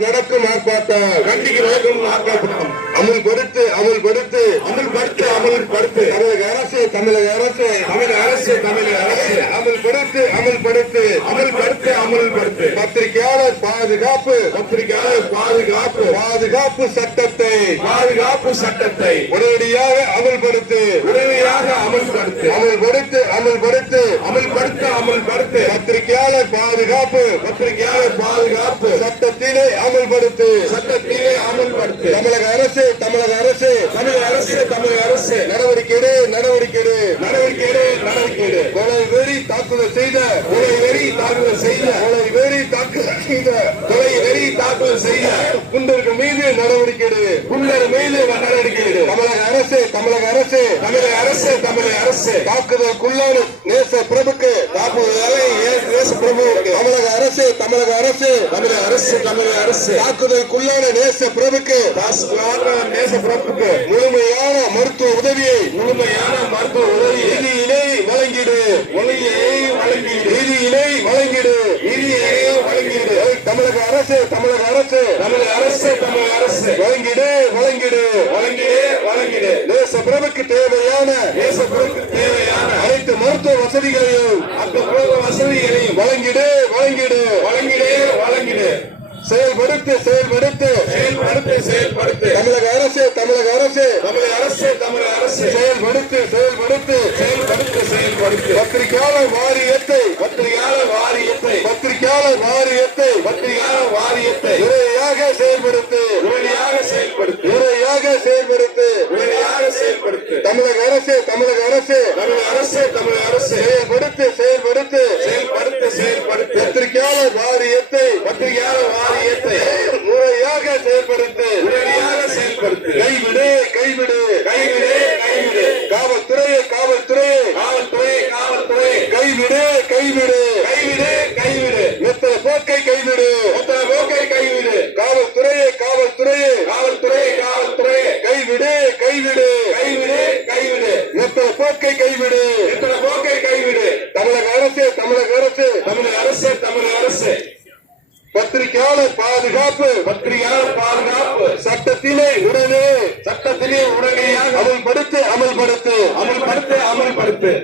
நடக்கும் ஆர்ப்பாட்டம் அமல்படுத்து தமிழக அரசு அமல்படுத்து பத்திரிகையாளர் பாதுகாப்பு சட்டத்தை உடனடியாக அமல்படுத்து பத்திரிகையாளர் பாதுகாப்பு சட்டத்திலே அமல்படுத்து தமிழக அரசு நடவடிக்கை கொலை வெறி தாக்குதல் செய்த குண்டர்கள் மீது நடவடிக்கை தமிழக அரசு தாக்குதலுக்குள்ளான நேச பிரபுக்கு தமிழக அரசு தாக்குதலுக்குள்ளான நேச பிரபுக்கு முழுமையான மருத்துவ உதவியை நிதியினை வழங்கிடு தமிழக அரசு வழங்கிடு நேச பிரபுக்கு தேவையான அனைத்து மருத்துவ வசதிகளையும் வழங்கிடு செயல்படுத்து தமிழக அரசு செயல்படுத்து பத்திரிகையாளர் வாரியத்தை முறையாக செயல்படுத்து தமிழக அரசு செயல்படுத்து பத்திரிகையாளர் வாரியத்தை முறையாக செயல்படுத்து கைவிடு காவல்துறையை கைவிடு மெத்தன போக்கை கைவிடு காவல்துறையை கைவிடு மெத்தன போக்கை கைவிடு தமிழக அரசு பத்திரிகையாளர் பாதுகாப்பு சட்டத்திலே உடனே அமல்படுத்து